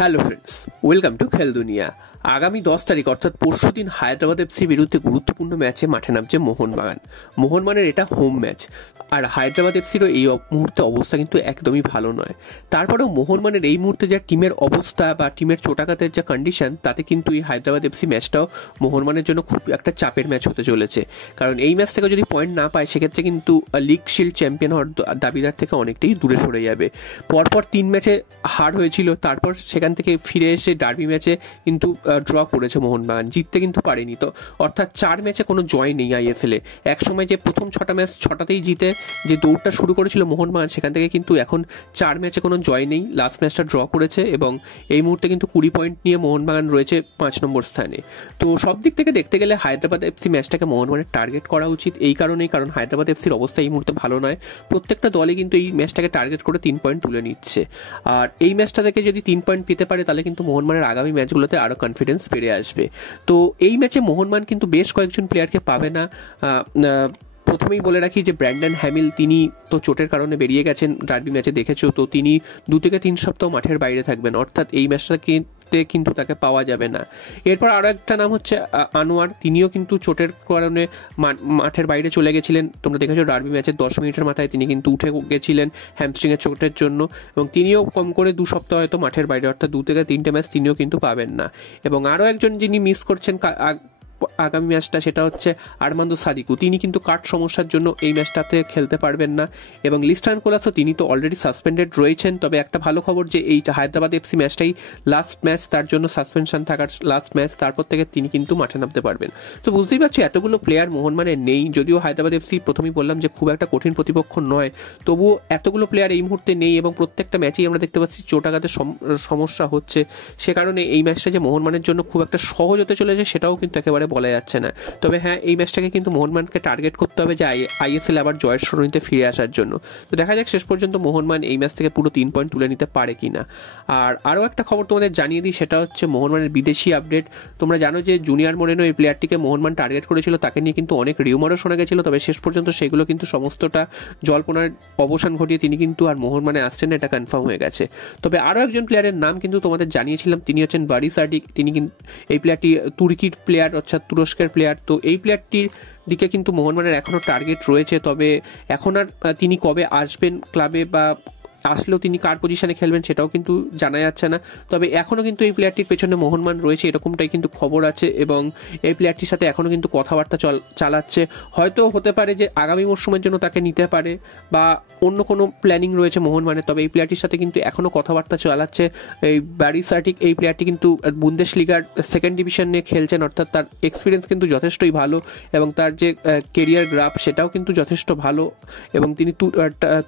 Hello friends, welcome to খেল দুনিয়া। আগামী 10 তারিখ অর্থাৎ পরশু দিন হায়দ্রাবাদ এফসির বিরুদ্ধে গুরুত্বপূর্ণ ম্যাচে মাঠে নামছে মোহনবাগান। মোহনবাগানের এটা হোম ম্যাচ, আর হায়দ্রাবাদ এফসিরও এই মুহূর্তে অবস্থা কিন্তু একদমই ভালো নয়। তারপরেও মোহনবাগানের এই মুহূর্তে যা টিমের অবস্থা বা টিমের চোটাঘাতের যা কন্ডিশন, তাতে কিন্তু এই হায়দ্রাবাদ এফসি ম্যাচটাও মোহনবাগানের জন্য খুব একটা চাপের ম্যাচ হতে চলেছে। কারণ এই ম্যাচ থেকে যদি পয়েন্ট না পায়, সেক্ষেত্রে কিন্তু লিগ শিল্ড চ্যাম্পিয়ন হওয়ার দাবিদার থেকে অনেকটাই দূরে সরে যাবে। পরপর 3 ম্যাচে হার হয়েছিল, তারপর সেখান থেকে ফিরে এসে ডার্বি ম্যাচে কিন্তু ড্র করেছে মোহনবাগান, জিততে কিন্তু পারেনি। তো অর্থাৎ 4 ম্যাচে কোনো জয় নেই আইএসএলে। একসময় যে প্রথম 6টা ম্যাচ 6টাতেই জিতে যে দৌড়টা শুরু করেছিল মোহনবাগান, সেখান থেকে কিন্তু এখন 4 ম্যাচে কোনো জয় নেই। লাস্ট ম্যাচটা ড্র করেছে এবং এই মুহূর্তে কিন্তু 20 পয়েন্ট নিয়ে মোহনবাগান রয়েছে 5 নম্বর স্থানে। তো সব দিক থেকে দেখতে গেলে হায়দ্রাবাদ এফসি ম্যাচটাকে মোহনবাগানের টার্গেট করা উচিত, এই কারণেই কারণ হায়দ্রাবাদ এফসির অবস্থা এই মুহূর্তে ভালো নয়। প্রত্যেকটা দলে কিন্তু এই ম্যাচটাকে টার্গেট করে 3 পয়েন্ট তুলে নিচ্ছে, আর এই ম্যাচটা থেকে যদি 3 পয়েন্ট পেতে পারে, তাহলে কিন্তু মোহনবাগানের আগামী ম্যাচগুলোতে আরও কনফিডেন্স বেড়ে আসবে। তো এই ম্যাচে মোহনবাগান কিন্তু বেশ কয়েকজন প্লেয়ারকে পাবে না। প্রথমেই বলে রাখি যে ব্র্যান্ডন হ্যামিল, তিনি তো চোটের কারণে বেরিয়ে গেছেন, ডার্বি ম্যাচে দেখেছো তো, তিনি 2 থেকে 3 সপ্তাহ মাঠের বাইরে থাকবেন, অর্থাৎ এই ম্যাচটাকে কিন্তু তাকে পাওয়া যাবে না। এরপর আরও একটা নাম হচ্ছে আনোয়ার, তিনিও কিন্তু চোটের কারণে মাঠের বাইরে চলে গেছিলেন। তোমরা দেখেছো ডার্বি ম্যাচের 10 মিনিটের মাথায় তিনি কিন্তু উঠে গেছিলেন হ্যামস্ট্রিংয়ের চোটের জন্য, এবং তিনিও কম করে 2 সপ্তাহ হয়তো মাঠের বাইরে, অর্থাৎ 2 থেকে 3টে ম্যাচ তিনিও কিন্তু পাবেন না। এবং আরও একজন যিনি মিস করছেন আগামী ম্যাচটা, সেটা হচ্ছে আরমান্দো সাদিকু, তিনি কিন্তু কাট সমস্যার জন্য এই ম্যাচটাতে খেলতে পারবেন না। এবং লিস্টান কোলাসো, তিনি তো অলরেডি সাসপেন্ডেড রয়েছেন। তবে একটা ভালো খবর যে এই হায়দ্রাবাদ এফসি ম্যাচটাই লাস্ট ম্যাচ, তার জন্য সাসপেনশন থাকার লাস্ট ম্যাচ, তারপর থেকে তিনি কিন্তু মাঠে নামতে পারবেন। তো বুঝতেই পারছি এতগুলো প্লেয়ার মোহনবাগানে নেই, যদিও হায়দ্রাবাদ এফসি প্রথমেই বললাম যে খুব একটা কঠিন প্রতিপক্ষ নয়, তবুও এতগুলো প্লেয়ার এই মুহূর্তে নেই এবং প্রত্যেকটা ম্যাচেই আমরা দেখতে পাচ্ছি চোটাঘাতের সমস্যা হচ্ছে। সে কারণে এই ম্যাচটা যে মোহনবাগানের জন্য খুব একটা সহজ হতে চলেছে, সেটাও কিন্তু একেবারে বলা যাচ্ছে না। তবে হ্যাঁ, এই ম্যাচটাকে কিন্তু মোহনবাগানকে টার্গেট করতে হবে যে আইএসএল আবার জয়ের সরণিতে ফিরে আসার জন্য। তো দেখা যাক শেষ পর্যন্ত মোহনবাগান এই ম্যাচ থেকে পুরো 3 পয়েন্ট তুলে নিতে পারে কিনা। আর আরও একটা খবর তোমাদের জানিয়ে দিই, সেটা হচ্ছে মোহনবাগানের বিদেশি আপডেট। তোমরা জানো যে জুনিয়র মোরেনো এই প্লেয়ারটিকে মোহনবাগান টার্গেট করেছিল, তাকে নিয়ে কিন্তু অনেক রিউমারও শোনা গেছিল, তবে শেষ পর্যন্ত সেগুলো কিন্তু সমস্তটা জল্পনার অবসান ঘটিয়ে তিনি কিন্তু আর মোহনবাগানে আসছেন না, এটা কনফার্ম হয়ে গেছে। তবে আরও একজন প্লেয়ারের নাম কিন্তু তোমাদের জানিয়েছিলাম, তিনি হচ্ছেন বারিস আর্ডিক। তিনি কিন্তু এই প্লেয়ারটি তুর্কির প্লেয়ার, অর্থাৎ তুরস্কের প্লেয়ার। তো এই প্লেয়ারটির দিকে কিন্তু মোহনবাগানের এখনও টার্গেট রয়েছে, তবে এখন আর তিনি কবে আসবেন ক্লাবে বা আসলেও তিনি কার পজিশনে খেলবেন সেটাও কিন্তু জানা যাচ্ছে না। তবে এখনও কিন্তু এই প্লেয়ারটির পেছনে মোহনবাগান রয়েছে, এরকমটাই কিন্তু খবর আছে, এবং এই প্লেয়ারটির সাথে এখনও কিন্তু কথাবার্তা চালাচ্ছে। হয়তো হতে পারে যে আগামী মরশুমের জন্য তাকে নিতে পারে, বা অন্য কোনো প্ল্যানিং রয়েছে মোহনবাগানের। তবে এই প্লেয়ারটির সাথে কিন্তু এখনও কথাবার্তা চালাচ্ছে। এই বারিস আর্ডিক, এই প্লেয়ারটি কিন্তু বুন্দেশলিগার 2nd ডিভিশনে খেলছেন, অর্থাৎ তার এক্সপিরিয়েন্স কিন্তু যথেষ্টই ভালো, এবং তার যে কেরিয়ার গ্রাফ সেটাও কিন্তু যথেষ্ট ভালো। এবং তিনি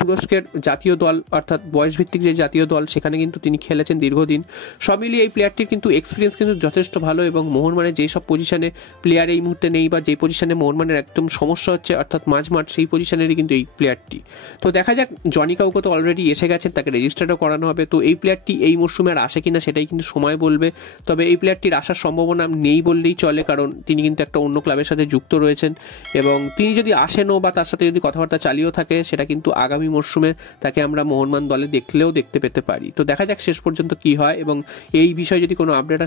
তুরস্কের জাতীয় দল, অর্থাৎ বয়সভিত্তিক যে জাতীয় দল, সেখানে কিন্তু তিনি খেলেছেন দীর্ঘদিন। সব মিলিয়ে এই প্লেয়ারটির কিন্তু এক্সপিরিয়েন্স কিন্তু যথেষ্ট ভালো, এবং মোহনবাগানের যেসব পজিশনে প্লেয়ার এই মুহূর্তে নেই, বা যে পজিশনে মোহনবাগানের একদম সমস্যা হচ্ছে, অর্থাৎ মাঝমাঠ, সেই পজিশনেরই কিন্তু এই প্লেয়ারটি। তো দেখা যাক, জনি কাউকে তো অলরেডি এসে গেছেন, তাকে রেজিস্টারও করানো হবে। তো এই প্লেয়ারটি এই মরশুমে আর আসে কিনা সেটাই কিন্তু সময় বলবে। তবে এই প্লেয়ারটির আসার সম্ভাবনা নেই বললেই চলে, কারণ তিনি কিন্তু একটা অন্য ক্লাবের সাথে যুক্ত রয়েছেন, এবং তিনি যদি আসেনও বা তার সাথে যদি কথাবার্তা চালিয়েও থাকে, সেটা কিন্তু আগামী মরশুমে তাকে আমরা মোহনবাগান দলে দেখতে পেতে পারি। তো দেখা যাক শেষ পর্যন্ত কি হয়, এবং এই বিষয়ে যদি কোনো আপডেট আসে